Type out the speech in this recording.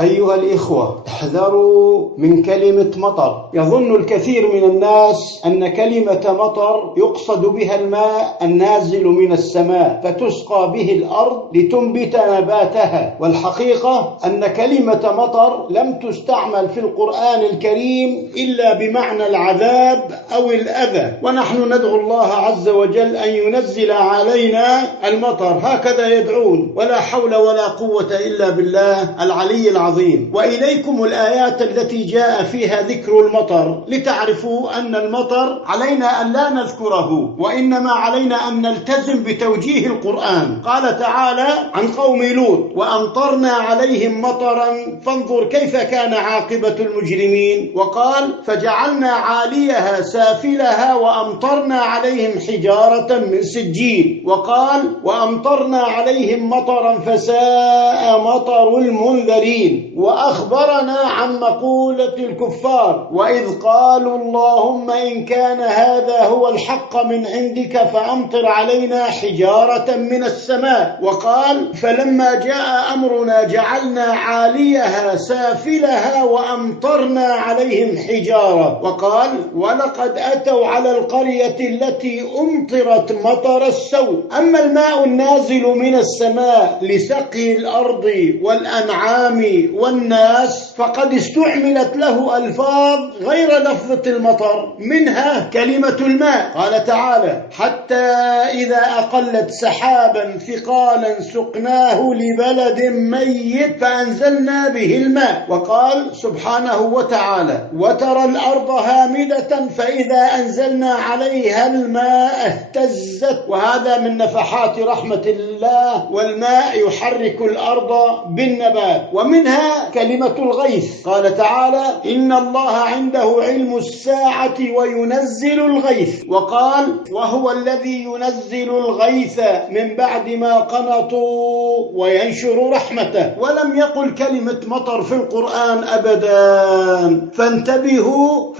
أيها الإخوة، احذروا من كلمة مطر. يظن الكثير من الناس أن كلمة مطر يقصد بها الماء النازل من السماء فتسقى به الأرض لتنبت نباتها، والحقيقة أن كلمة مطر لم تستعمل في القرآن الكريم إلا بمعنى العذاب أو الأذى، ونحن ندعو الله عز وجل أن ينزل علينا المطر، هكذا يدعون، ولا حول ولا قوة إلا بالله العلي العظيم. وإليكم الآيات التي جاء فيها ذكر المطر لتعرفوا أن المطر علينا أن لا نذكره، وإنما علينا أن نلتزم بتوجيه القرآن. قال تعالى عن قوم لوط: وأمطرنا عليهم مطرا فانظر كيف كان عاقبة المجرمين. وقال: فجعلنا عاليها سافلها وأمطرنا عليهم حجارة من سجيل. وقال: وأمطرنا عليهم مطرا فساء مطر المنذرين. وأخبرنا عن مقولة الكفار: وإذ قالوا اللهم إن كان هذا هو الحق من عندك فأمطر علينا حجارة من السماء. وقال: فلما جاء أمرنا جعلنا عاليها سافلها وأمطرنا عليهم حجارة. وقال: ولقد أتوا على القرية التي أمطرت مطر السوء. أما الماء النازل من السماء لسقي الأرض والأنعام والناس فقد استعملت له ألفاظ غير لفظة المطر، منها كلمة الماء. قال تعالى: حتى إذا أقلت سحابا ثقالا سقناه لبلد ميت فأنزلنا به الماء. وقال سبحانه وتعالى: وترى الأرض هامدة فإذا أنزلنا عليها الماء اهتزت. وهذا من نفحات رحمة الله، والماء يحرك الأرض بالنبات. ومنها كلمة الغيث. قال تعالى: إن الله عنده علم الساعة وينزل الغيث. وقال: وهو الذي ينزل الغيث من بعد ما قنطوا وينشر رحمته. ولم يقل كلمة مطر في القرآن أبدا، فانتبهوا.